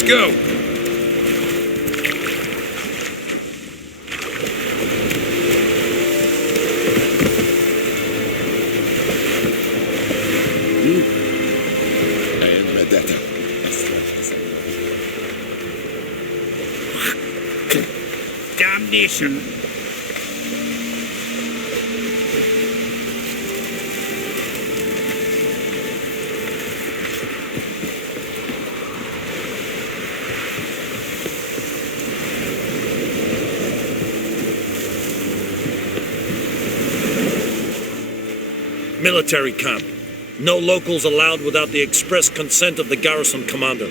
Let's go! Damnation! Military camp. No locals allowed without the express consent of the garrison commander.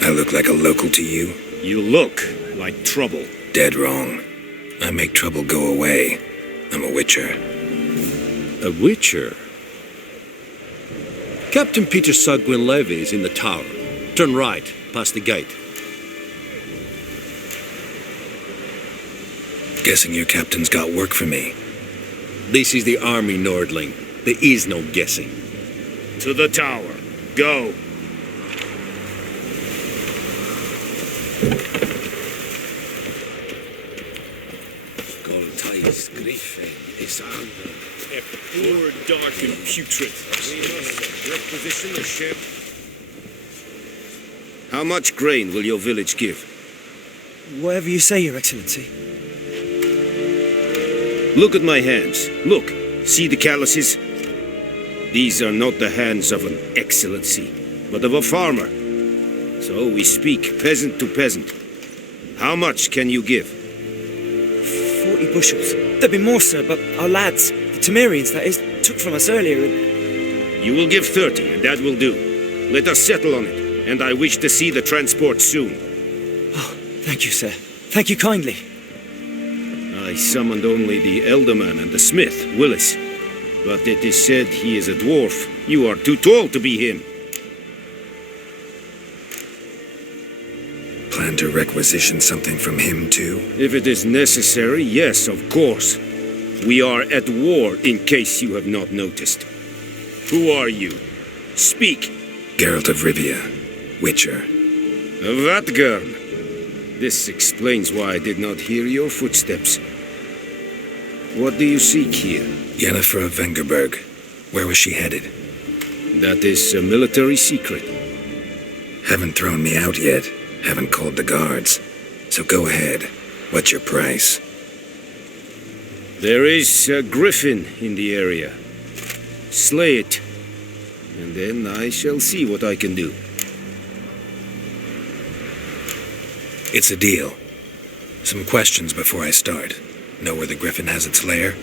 I look like a local to you? You look like trouble. Dead wrong. I make trouble go away. I'm a witcher. A witcher? Captain Peter Sagwin Levy is in the tower. Turn right, past the gate. Guessing your captain's got work for me. This is the army, Nordling. There is no guessing. To the tower. Go. A poor, dark, and putrid. We must requisition a ship. How much grain will your village give? Whatever you say, Your Excellency. Look at my hands. Look. See the calluses? These are not the hands of an excellency, but of a farmer. So we speak peasant to peasant. How much can you give? 40 bushels. There'd be more, sir, but our lads, the Temerians, that is, took from us earlier and... You will give 30, and that will do. Let us settle on it, and I wish to see the transport soon. Oh, thank you, sir. Thank you kindly. I summoned only the elderman and the smith, Willis. But it is said he is a dwarf. You are too tall to be him. Plan to requisition something from him, too? If it is necessary, yes, of course. We are at war, in case you have not noticed. Who are you? Speak. Geralt of Rivia, Witcher. Vatgern. This explains why I did not hear your footsteps. What do you seek here? Yennefer of Vengerberg. Where was she headed? That is a military secret. Haven't thrown me out yet. Haven't called the guards. So go ahead. What's your price? There is a griffin in the area. Slay it. And then I shall see what I can do. It's a deal. Some questions before I start. Know where the griffin has its lair?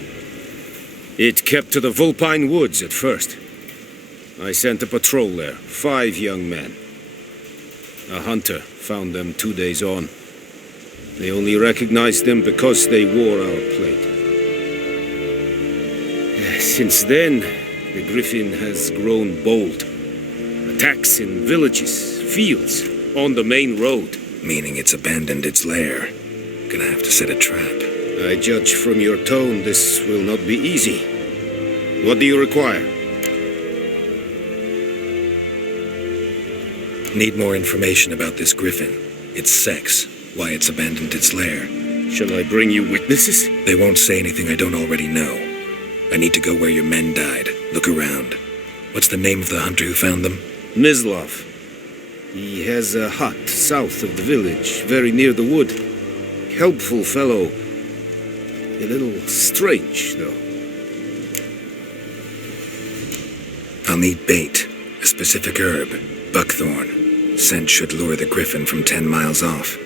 It kept to the Vulpine Woods at first. I sent a patrol there, 5 young men. A hunter found them 2 days on. They only recognized them because they wore our plate. Since then, the griffin has grown bold. Attacks in villages, fields, on the main road. Meaning it's abandoned its lair. Gonna have to set a trap. I judge from your tone this will not be easy. What do you require? Need more information about this griffin. Its sex, why it's abandoned its lair. Shall I bring you witnesses? They won't say anything I don't already know. I need to go where your men died. Look around. What's the name of the hunter who found them? Mislav. He has a hut south of the village, very near the wood. Helpful fellow. A little strange, though. I'll need bait. A specific herb. Buckthorn. Scent should lure the griffin from 10 miles off.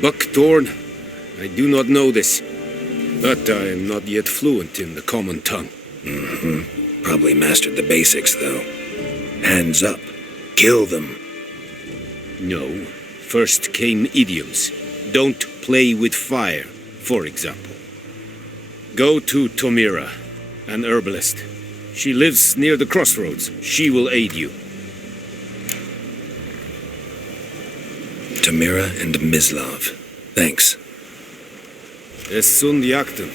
Buckthorn? I do not know this. But I am not yet fluent in the common tongue. Mm-hmm. Probably mastered the basics, though. Hands up. Kill them. No. First came idioms. Don't play with fire, for example. Go to Tomira, an herbalist. She lives near the crossroads. She will aid you. Tomira and Mislav. Thanks. Es sunt jakten.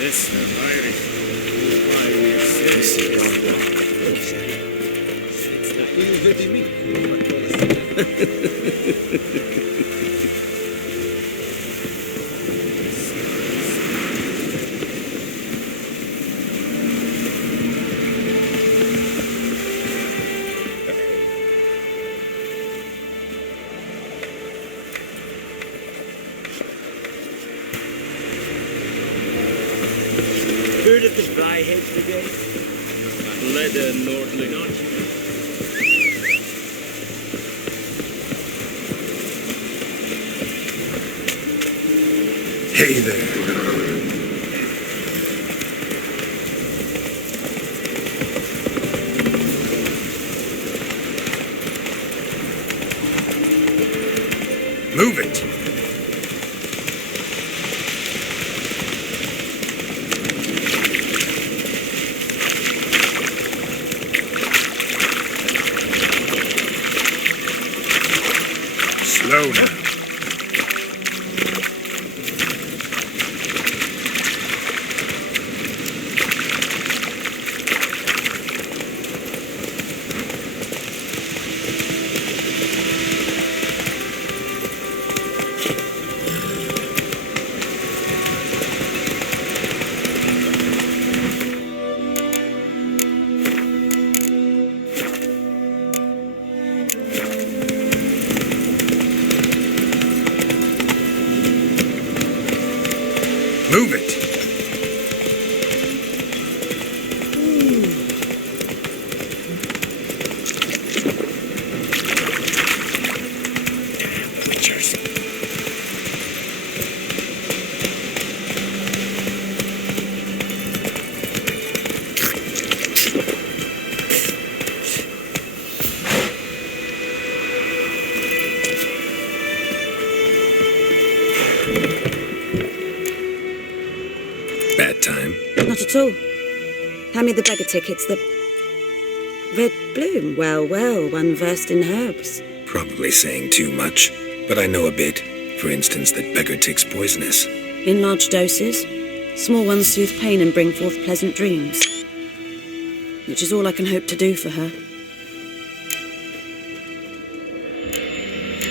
This Irish. Heard of the Flyhead Brigade? Leather Nordling. Hey there. Move it. Slow now. Move it. Bad time. Not at all. Hand me the beggar tickets, the red bloom. Well, well, one versed in herbs. Probably saying too much, but I know a bit. For instance, that beggar tick's poisonous. In large doses, small ones soothe pain and bring forth pleasant dreams. Which is all I can hope to do for her.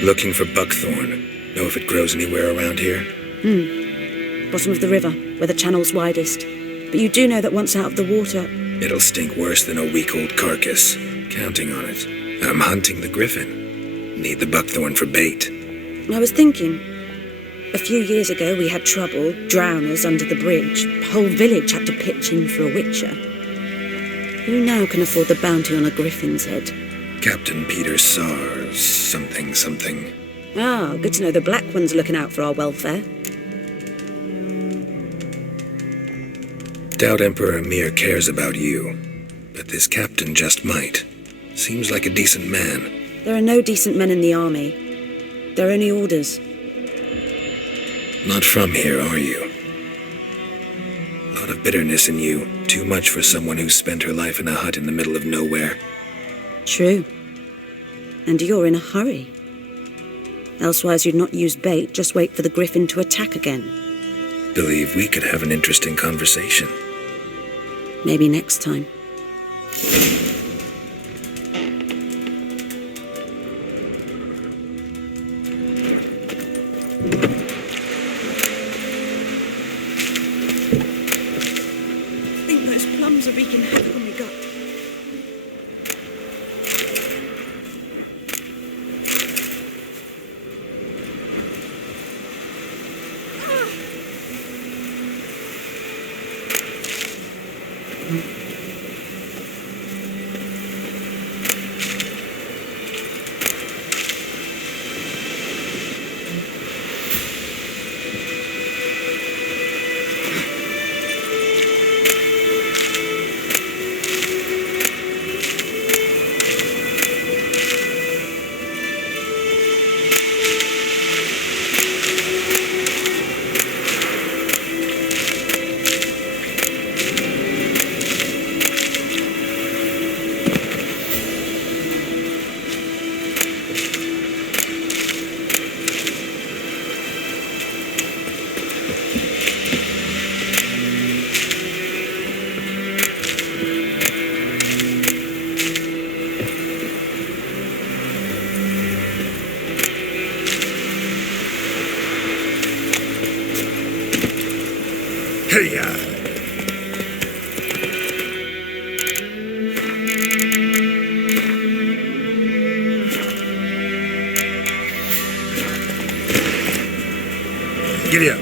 Looking for buckthorn. Know if it grows anywhere around here? Bottom of the river, where the channel's widest. But you do know that once out of the water... It'll stink worse than a week-old carcass. Counting on it. I'm hunting the griffin. Need the buckthorn for bait. I was thinking, a few years ago we had trouble, drowners under the bridge. The whole village had to pitch in for a witcher. Who now can afford the bounty on a griffin's head? Captain Peter Sars, something. Ah, good to know the Black One's looking out for our welfare. Doubt Emperor Emir cares about you, but this captain just might. Seems like a decent man. There are no decent men in the army. They're only orders. Not from here, are you? Lot of bitterness in you. Too much for someone who's spent her life in a hut in the middle of nowhere. True. And you're in a hurry. Elsewise you'd not use bait, just wait for the griffin to attack again. Believe we could have an interesting conversation. Maybe next time. I think those plums are wreaking havoc on my gut. Hey-ya! Giddy up.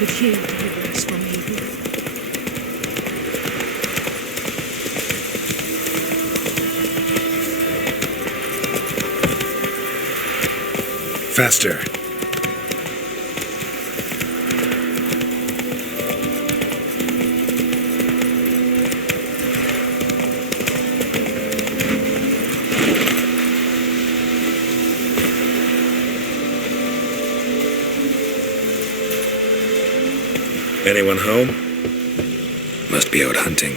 Could hear deliverance from evil. Faster. Anyone home? Must be out hunting.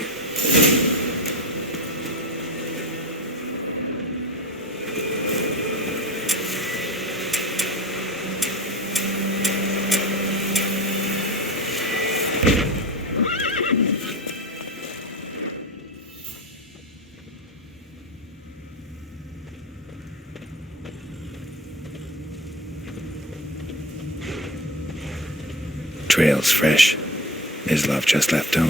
Trail's fresh. Mislav just left home.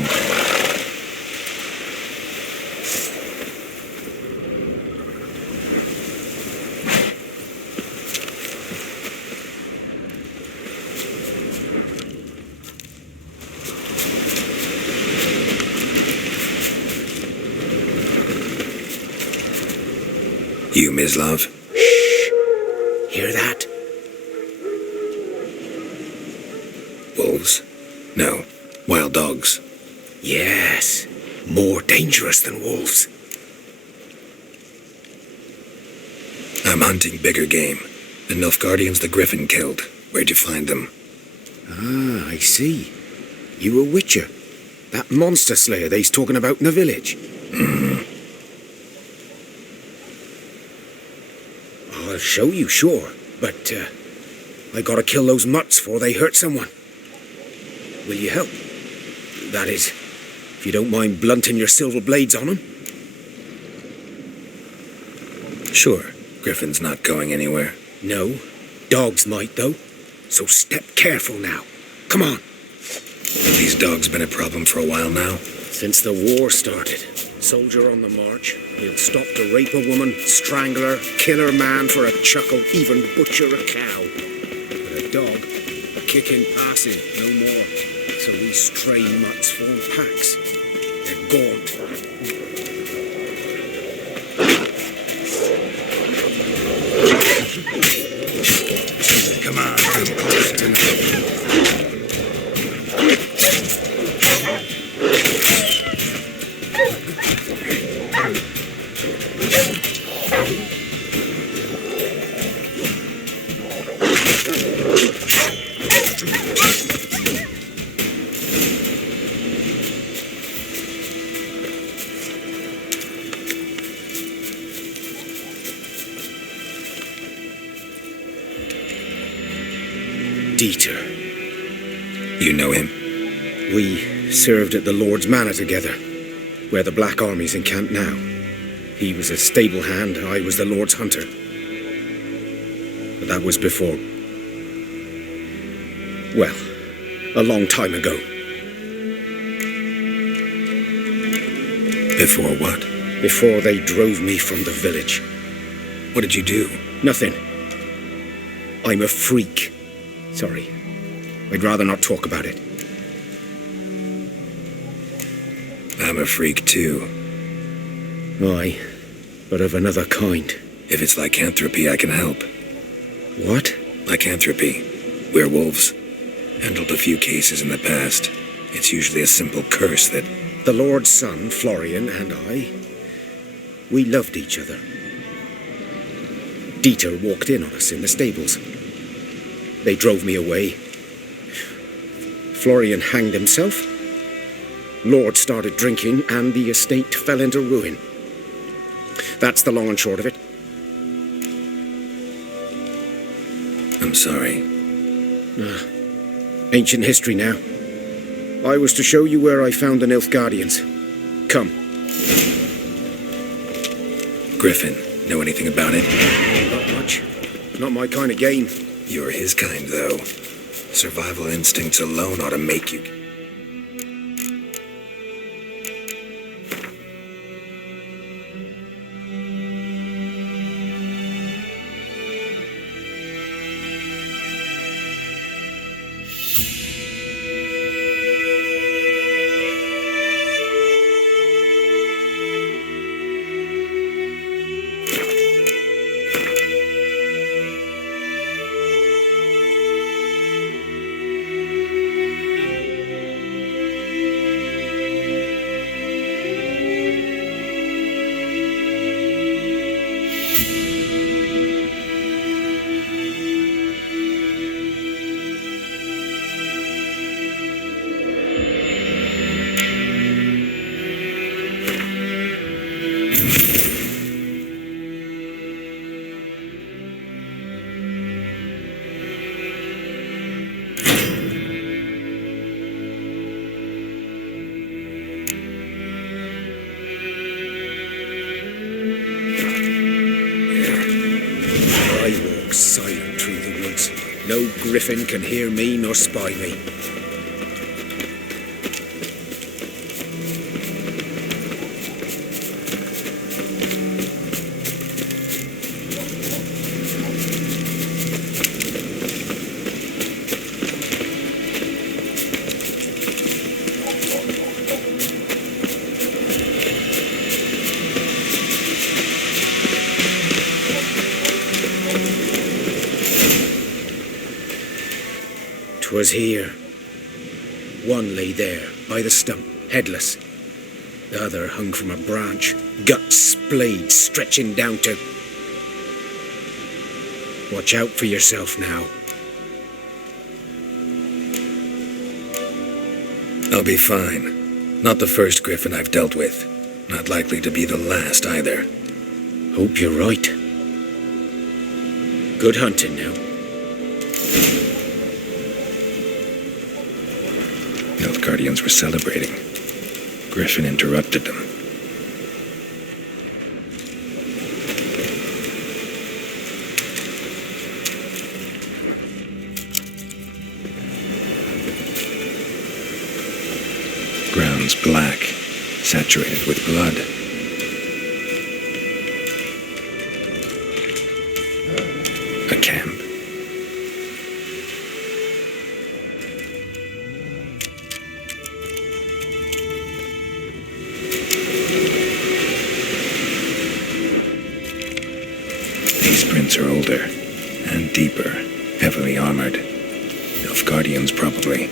You, Mislav? Hear that? Wolves? No. Wild dogs. Yes. More dangerous than wolves. I'm hunting bigger game. The Nilfgaardians the Griffin killed. Where'd you find them? Ah, I see. You a witcher. That monster slayer they's talking about in the village. I'll show you, sure. But, I gotta kill those mutts before they hurt someone. Will you help? That is, if you don't mind blunting your silver blades on them. Sure. Griffin's not going anywhere. No. Dogs might, though. So step careful now. Come on. Have these dogs been a problem for a while now? Since the war started. Soldier on the march. He'll stop to rape a woman, strangle her, kill her man for a chuckle, even butcher a cow. But a dog, kicking passing, no more. So these stray mutts form packs. They're gaunt. Come on, come closer to me. Dieter. You know him? We served at the Lord's Manor together, where the Black Army's encamped now. He was a stable hand, I was the Lord's hunter. But that was before... well, a long time ago. Before what? Before they drove me from the village. What did you do? Nothing. I'm a freak. Sorry. I'd rather not talk about it. I'm a freak too. Aye, but of another kind. If it's lycanthropy, I can help. What? Lycanthropy. Werewolves. Handled a few cases in the past. It's usually a simple curse that... The Lord's son, Florian, and I, we loved each other. Dieter walked in on us in the stables. They drove me away. Florian hanged himself. Lord started drinking, and the estate fell into ruin. That's the long and short of it. I'm sorry. Ancient history now. I was to show you where I found the Nilfgaardians. Come. Griffin, know anything about it? Not much. Not my kind of game. You're his kind, though. Survival instincts alone ought to make you... Silent through the woods. No griffin can hear me nor spy me. 'Twas here. One lay there, by the stump, headless. The other hung from a branch, guts splayed, stretching down to... Watch out for yourself now. I'll be fine. Not the first griffin I've dealt with. Not likely to be the last either. Hope you're right. Good hunting now. Nilfgaardians were celebrating. Griffin interrupted them. Ground's black, saturated with blood. A camp. These prints are older and deeper, heavily armored. Nilfgaardians, probably.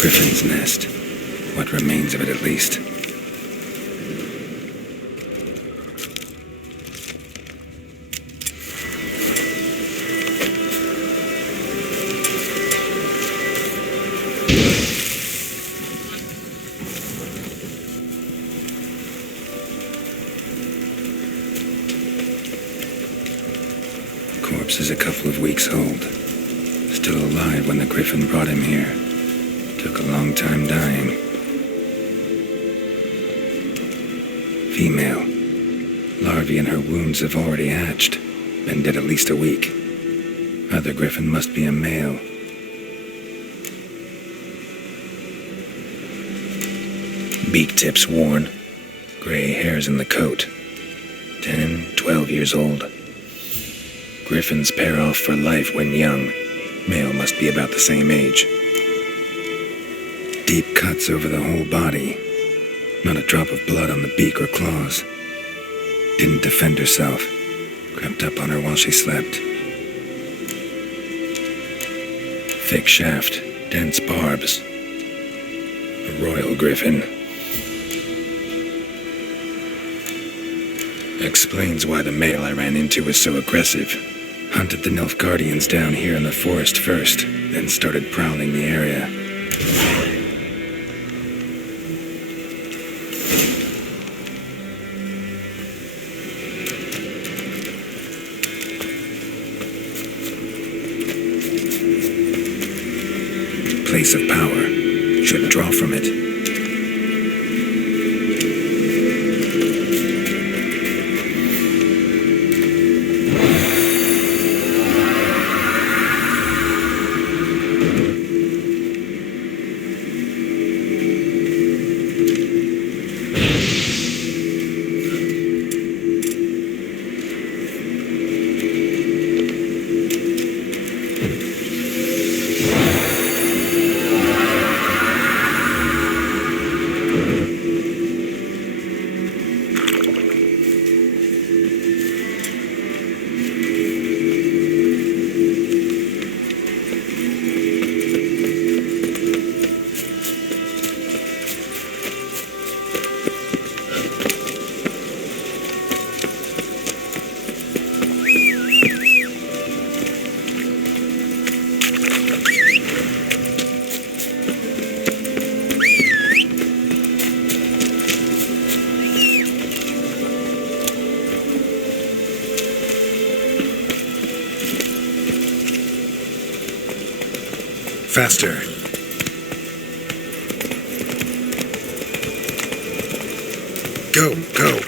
Griffin's nest. What remains of it, at least. Corpse is a couple of weeks old. Still alive when the Griffin brought him here. Took a long time dying. Female. Larvae in her wounds have already hatched. Been dead at least a week. Other Griffin must be a male. Beak tips worn. Gray hairs in the coat. 10, 12 years old. Griffins pair off for life when young. Male must be about the same age. Deep cuts over the whole body. Not a drop of blood on the beak or claws. Didn't defend herself. Crept up on her while she slept. Thick shaft, dense barbs. A royal Griffin. Explains why the male I ran into was so aggressive. Hunted the Nilfgaardians down here in the forest first, then started prowling the area. Place of power. Should draw from it. Faster. Go, go.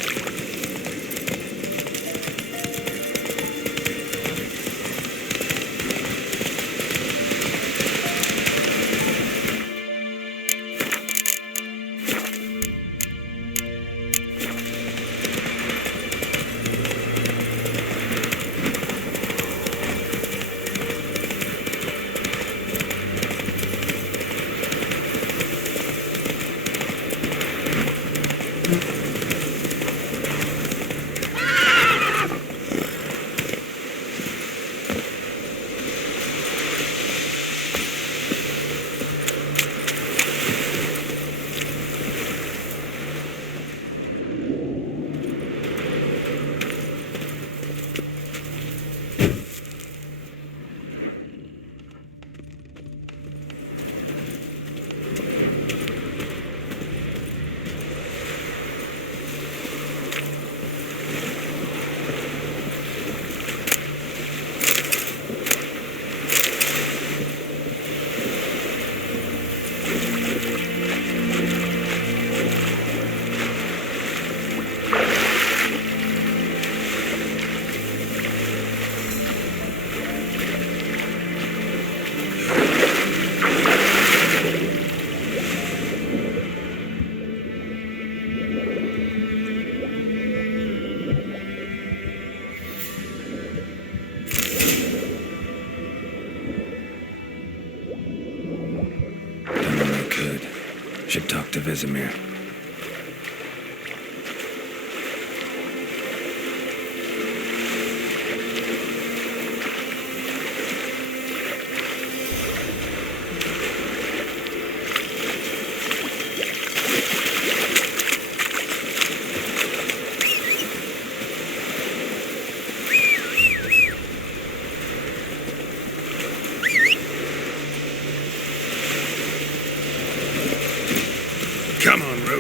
Should talk to Vesemir.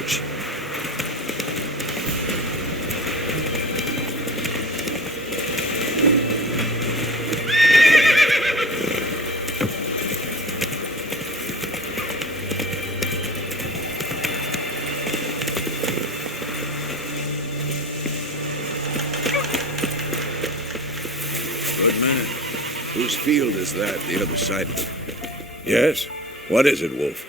approach. Good minute. Whose field is that, the other side of it? Yes? What is it, Wolf?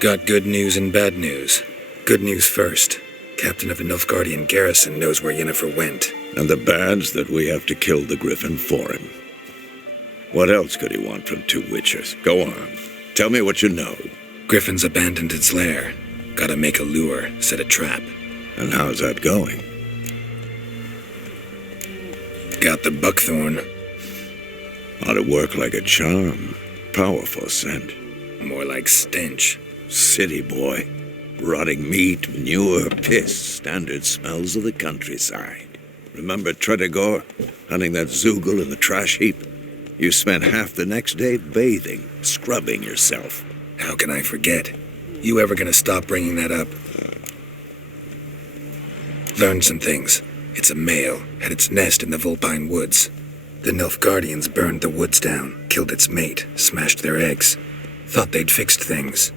Got good news and bad news. Good news first. Captain of the Nilfgaardian garrison knows where Yennefer went. And the bad's that we have to kill the Griffin for him. What else could he want from two witchers? Go on. Tell me what you know. Griffin's abandoned its lair. Gotta make a lure, set a trap. And how's that going? Got the buckthorn. Ought to work like a charm. Powerful scent. More like stench. City boy. Rotting meat, manure, piss. Standard smells of the countryside. Remember Tredegor? Hunting that Zoogle in the trash heap? You spent half the next day bathing, scrubbing yourself. How can I forget? You ever gonna stop bringing that up? Learned some things. It's a male, had its nest in the Vulpine Woods. The Nilfgaardians burned the woods down, killed its mate, smashed their eggs. Thought they'd fixed things.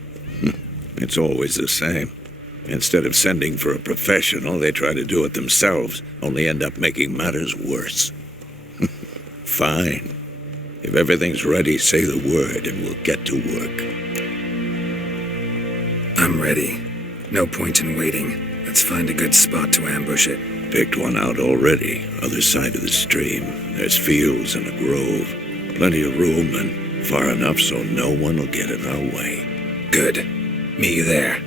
It's always the same. Instead of sending for a professional, they try to do it themselves, only end up making matters worse. Fine. If everything's ready, say the word and we'll get to work. I'm ready. No point in waiting. Let's find a good spot to ambush it. Picked one out already, other side of the stream. There's fields and a grove. Plenty of room and far enough so no one will get in our way. Good. Meet you there.